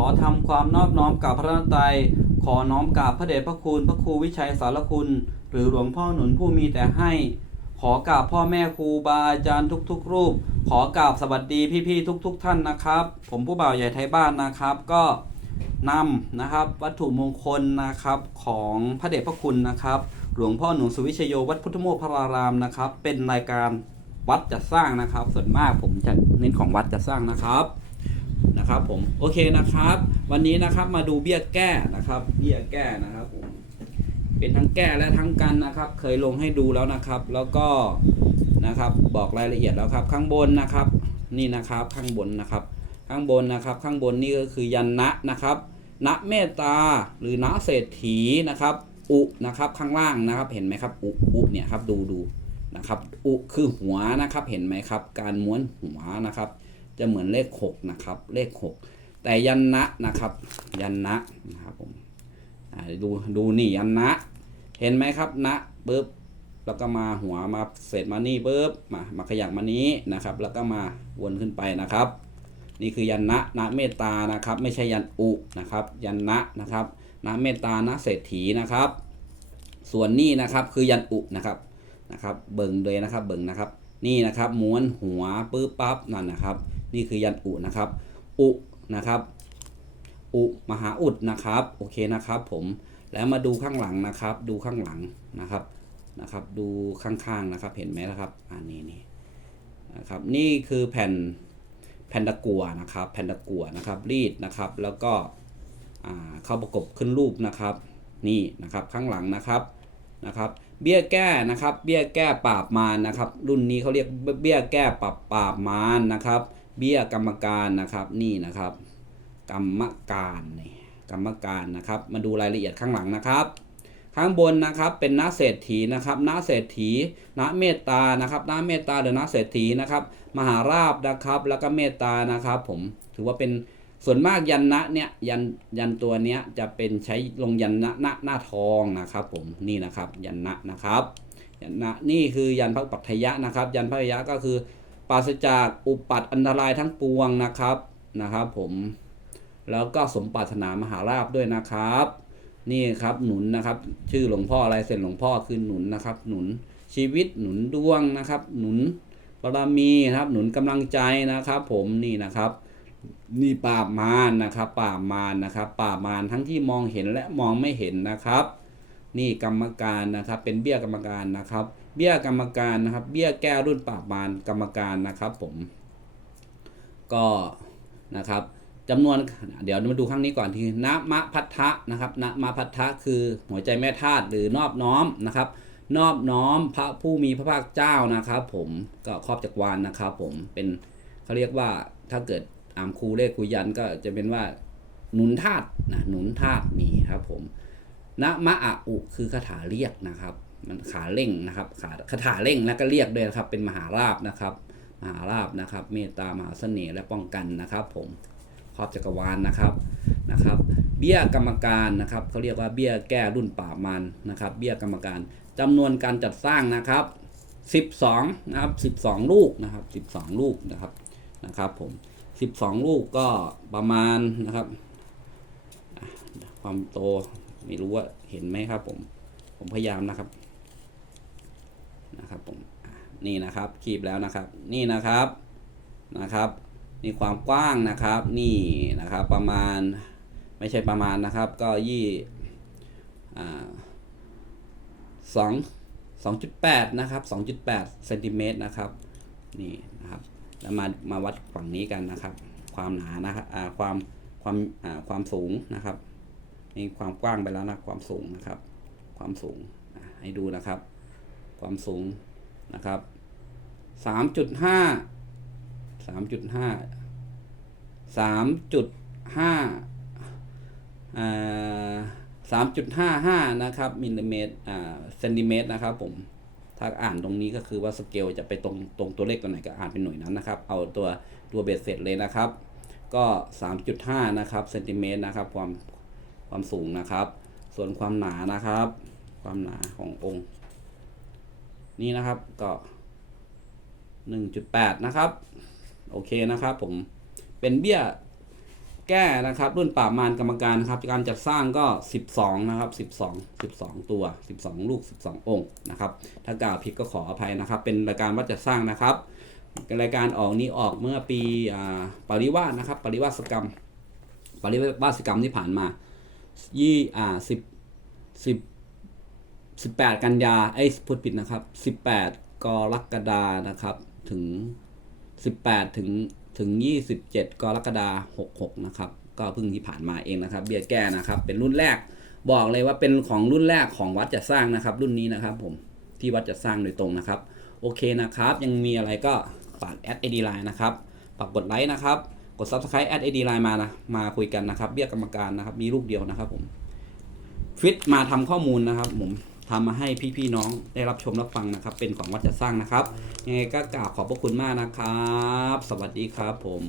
อทำความนอบน้อมกับพระนตรัย ขอน้อมกราบพระเดชพระคุณ พระครูวิชัยสารคุณ หรือหลวงพ่อหนุนผู้มีแต่ให้ ขอกราบพ่อแม่ครูบาอาจารย์ทุกๆ รูป ขอกราบสวัสดีพี่ๆทุก ๆ ท่านนะครับ ผมผู้บ่าวใหญ่ไทยบ้านนะครับ ก็นำนะครับวัตถุมงคลนะครับของพระเดชพระคุณนะครับ หลวงพ่อหนุนสุวิชโยวัดพุทธโมกพรารามนะครับ เป็นรายการวัดจัดสร้างนะครับ ส่วนมากผมจะเน้นของวัดจัดสร้างนะครับ นะครับผมโอเคนะครับ วันนี้นะครับมาดูเบี้ยแก้นะครับ เบี้ยแก้นะครับผมเป็นทั้งแก้และทั้งกันนะครับ เคยลงให้ดูแล้วนะครับ แล้วก็นะครับบอกรายละเอียดแล้วครับ ข้างบนนะครับ นี่นะครับข้างบนนะครับ ข้างบนนะครับ ข้างบนนี่ก็คือยันนะนะครับณเมตตาหรือณเศรษฐีนะครับ อุนะครับข้างล่างนะครับเห็นไหมครับ อุอุเนี่ยครับดูดูนะครับ อุคือหัวนะครับเห็นไหมครับ การม้วนหัวนะครับ จะเหมือนเลขหกนะครับ เลขหกแต่ยันนะนะครับ ยันนะนะครับผมดูดูนี่ยันนะ เห็นไหมครับนะปุ๊บแล้วก็มาหัวมาเสร็จมานี่ปุ๊บมามาขยับมานี้นะครับ แล้วก็มาวนขึ้นไปนะครับ นี่คือยันนะนะเมตตานะครับ ไม่ใช่ยันอุนะครับ ยันนะนะครับนะเมตตานะเศรษฐีนะครับ ส่วนนี่นะครับคือยันอุนะครับนะครับ เบิ่งเลยนะครับ เบิ่งนะครับ นี่นะครับม้วนหัวปุ๊บปั๊บนั่นนะครับ นี่คือยันอุนะครับ อุนะครับ อุมหาอุดนะครับ โอเคนะครับ ผมแล้วมาดูข้างหลังนะครับ ดูข้างหลังนะครับนะครับ ดูข้างๆนะครับ เห็นไหมนะครับอันนี้นี่นะครับ นี่คือแผ่นแผ่นตะกัวนะครับ แผ่นตะกัวนะครับ รีดนะครับ แล้วก็อ่าเข้าประกบขึ้นรูปนะครับ นี่นะครับข้างหลังนะครับนะครับ เบี้ยแก้นะครับ เบี้ยแก้ปราบมารนะครับ รุ่นนี้เขาเรียกเบี้ยแก้ปราบปราบมารนะครับ เบี้ยกรรมการนะครับนี่นะครับ กรรมการนี่กรรมการนะครับ มาดูรายละเอียดข้างหลังนะครับข้างบนนะครับเป็นนาเศรษฐีนะครับนาเศรษฐีนาเมตตานะครับนาเมตตาหรือนาเศรษฐีนะครับ มหาราบนะครับ แล้วก็เมตตานะครับ ผมถือว่าเป็น ส่วนมากยันนะเนี่ยยันยันตัวเนี้ยจะเป็นใช้ลงยันนะหน้าหน้าทองนะครับผมนี่นะครับยันนะนะครับยันนะนี่คือยันพระปัทยะนะครับ ยันพระปัทยะก็คือปราศจากอุปัตถ์อันตรายทั้งปวงนะครับนะครับผมแล้วก็สมปรารถนามหาราบด้วยนะครับ นี่ครับหนุนนะครับ ชื่อหลวงพ่ออะไรเสร็จหลวงพ่อคือหนุนนะครับ หนุนชีวิตหนุนดวงนะครับ หนุนบารมีนะครับ หนุนกำลังใจนะครับ ผมนี่นะครับ นี่ปรามารนะครับปรามารนะครับปรามารทั้งที่มองเห็นและมองไม่เห็นนะครับ นี่กรรมการนะครับ เป็นเบี้ยกรรมการนะครับ เบี้ยกรรมการนะครับ เบี้ยแก้รุ่นปรามารกรรมการนะครับ ผม ก็นะครับจำนวนเดี๋ยวมาดูข้างนี้ก่อนทีนะมะพัทธะนะครับนะมะพัทธะคือหัวใจแม่ธาตุหรือนอบน้อมนะครับ นอบน้อมพระผู้มีพระภาคเจ้านะครับ ผมก็ครอบจักรวาลนะครับ ผมเป็นเขาเรียกว่าถ้าเกิด อามครูเลขครูยันก็จะเป็นว่าหนุนธาตุนะหนุนธาตุนี่ครับผมนะมะอะอุคือคาถาเรียกนะครับ มันขาเร่งนะครับขาคาถาเร่งแล้วก็เรียกด้วยนะครับ เป็นมหาราบนะครับ มหาราบนะครับ เมตตามหาเสน่ห์และป้องกันนะครับ ผมครอบจักรวาลนะครับนะครับ เบี้ยกรรมการนะครับเขาเรียกว่าเบี้ยแก้รุ่นป่ามันนะครับ เบี้ยกรรมการจำนวนการจัดสร้างนะครับ 12 นะครับ 12 ลูกนะครับ 12 ลูกนะครับนะครับผม 12ลูกก็ประมาณนะครับ ความโตไม่รู้ว่าเห็นไหมครับผม ผมพยายามนะครับ นะครับผมนี่นะครับคีบแล้วนะครับ นี่นะครับนะครับนี่ความกว้างนะครับ นี่นะครับประมาณไม่ใช่ประมาณนะครับ ก็ยี่สองสองจุดแปดนะครับสองจุดแปดเซนติเมตรนะครับ นี่นะครับ แล้วมามาวัดฝั่งนี้กันนะครับ ความหนานะครับความความความสูงนะครับนี่ความกว้างไปแล้วนะความสูงนะครับ ความสูงให้ดูนะครับ ความสูงนะครับสามจุดห้าสามจุดห้าสามจุดห้าสามจุดห้าห้านะครับมิลลิเมตรอ่าเซนติเมตรนะครับผม ถ้าอ่านตรงนี้ก็คือว่าสเกลจะไปตรงตรงตัวเลขตัวไหนก็อ่านเป็นหน่วยนั้นนะครับ เอาตัวตัวเบสเสร็จเลยนะครับ ก็สามจุดห้านะครับเซนติเมตรนะครับความความสูงนะครับ ส่วนความหนานะครับ ความหนาขององค์ นี่นะครับก็ 1.8 นะครับ โอเคนะครับผมเป็นเบี้ย แก้นะครับ รุ่นปรามารกรรมการนะครับการจัดสร้างก็ 12 นะครับ 12 12 ตัว 12 ลูก 12 องค์นะครับ ถ้ากล่าวผิดก็ขออภัยนะครับ เป็นรายการวัดจัดสร้างนะครับรายการออกนี้ออกเมื่อปีอ่าปริวาสนะครับ ปริวาสกรรม ปริวาสกรรมที่ผ่านมายี่อ่าสิบสิบสิบแปดกันยาไอ้พูดผิดนะครับสิบแปดกรกฎานะครับ ถึงสิบแปดถึง ถึงยี่สิบเจ็ดกรกฎาหกหกนะครับ ก็เพิ่งที่ผ่านมาเองนะครับ เบี้ยแก้นะครับ เป็นรุ่นแรก บอกเลยว่าเป็นของรุ่นแรกของวัดจัดสร้างนะครับ รุ่นนี้นะครับผม ที่วัดจัดสร้างโดยตรงนะครับ โอเคนะครับ ยังมีอะไรก็ฝากแอดเอดีไลน์นะครับ ฝากกดไลค์นะครับ กด subscribe แอดเอดีไลน์มานะ มาคุยกันนะครับ เบี้ยกรรมการนะครับ มีลูกเดียวนะครับผม ฟิตมาทำข้อมูลนะครับผม ทำมาให้พี่ๆน้องได้รับชมรับฟังนะครับ เป็นของวัดจัดสร้างนะครับยังไงก็กราบขอบพระคุณมากนะครับ สวัสดีครับผม